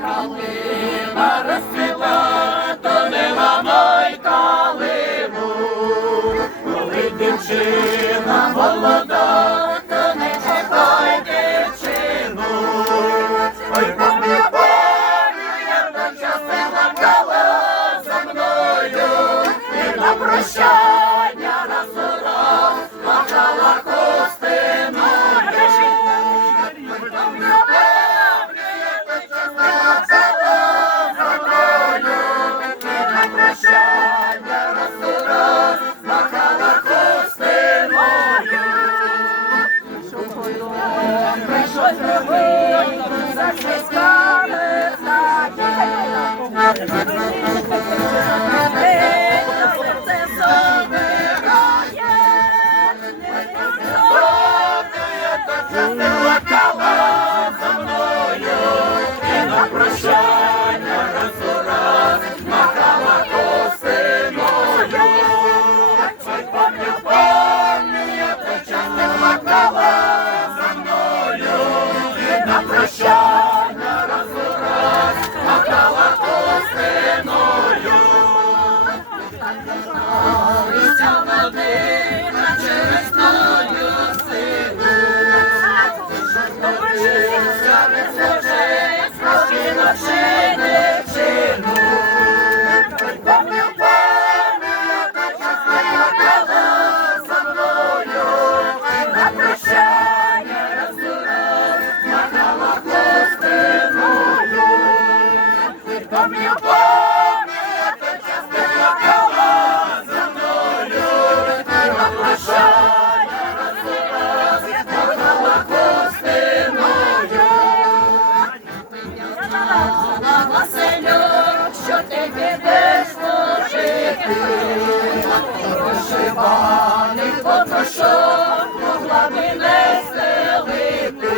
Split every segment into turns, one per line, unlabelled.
não vai pra. на прощання раз у раз, махала косино. помню, помню, это частина крова, за мною летила душа, я розвивалась, я подала костиною. Що ти підеш служити, вишиваний потрошок, могла мене зелити.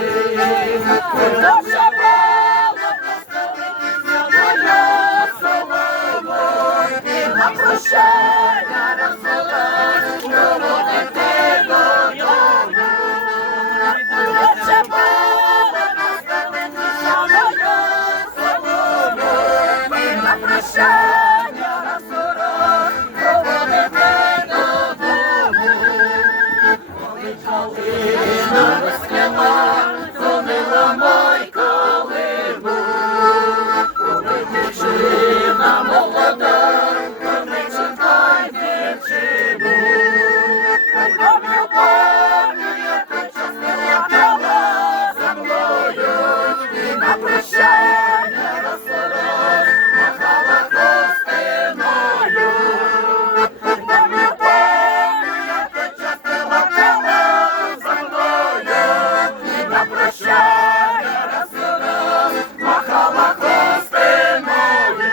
на прощання розвелась, проводити додому. Наче Бога нас заведеться моя свободу. Ми на на прощання розселилась, махала хустиною. Пам'ятаю, як ти частила тебе за мною, і на прощання розселилась, махала хустиною.